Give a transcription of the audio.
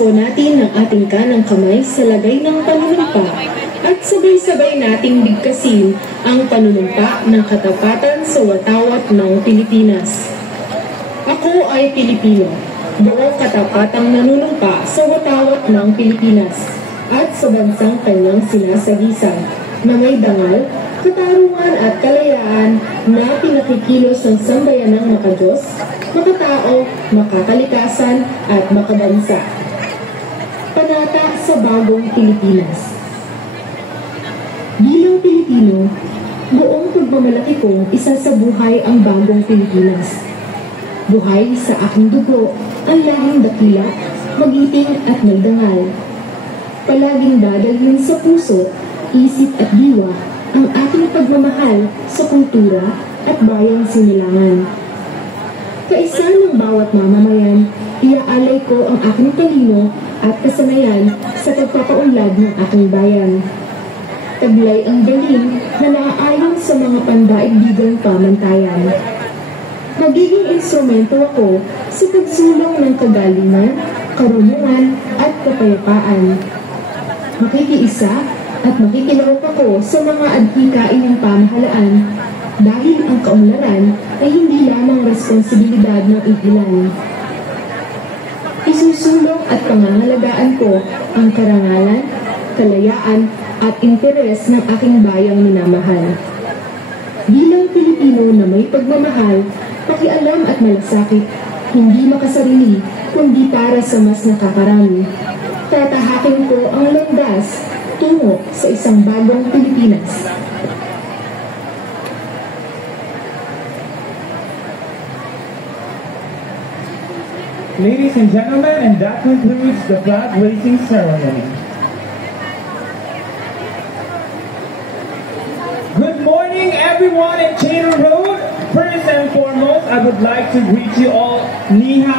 Ipagpapasko natin ang ating kanang kamay sa lagay ng panunumpa at sabay-sabay nating bigkasin ang panunumpa ng katapatan sa watawat ng Pilipinas. Ako ay Pilipino, buong katapatang nanunumpa sa watawat ng Pilipinas at sa bansang kanyang sinasagisag na may dangal, katarungan at kalayaan na pinakikilos ng sambayanang makadiyos, makatao, makakalikasan at makabansa. Panata sa Bagong Pilipinas. Bilang Pilipino, buong pagmamalaki kong isa sa buhay ang Bagong Pilipinas. Buhay sa aking dugo, ang lahing dakila, magiting at may dangal. Palaging dadalhin sa puso, isip at diwa ang ating pagmamahal sa kultura at bayang sinilangan. Kaisa ng bawat mamamayan, iaalay ko ang aking talino at kasanayan sa pagpapaunlad ng aking bayan. Taglay ang galing na naaayon sa mga pandaigdigang pamantayan. Magiging instrumento ako sa pagsulong ng kagalingan, karunungan at kapayapaan. Makikiisa at makikilahok ako sa mga adhikain ng pamahalaan dahil ang kaunlaran ay hindi lamang responsibilidad ng ilan. Isusulong at pangangalagaan ko ang karangalan, kalayaan at interes ng aking bayang minamahal. Bilang Pilipino na may pagmamahal, pakialam at malasakit, hindi makasarili kundi para sa mas nakakarami. Tatahakin ko ang landas tungo sa isang bagong Pilipinas. Ladies and gentlemen, and that concludes the flag raising ceremony. Good morning, everyone in Chater Road. First and foremost, I would like to greet you all. Ni hao.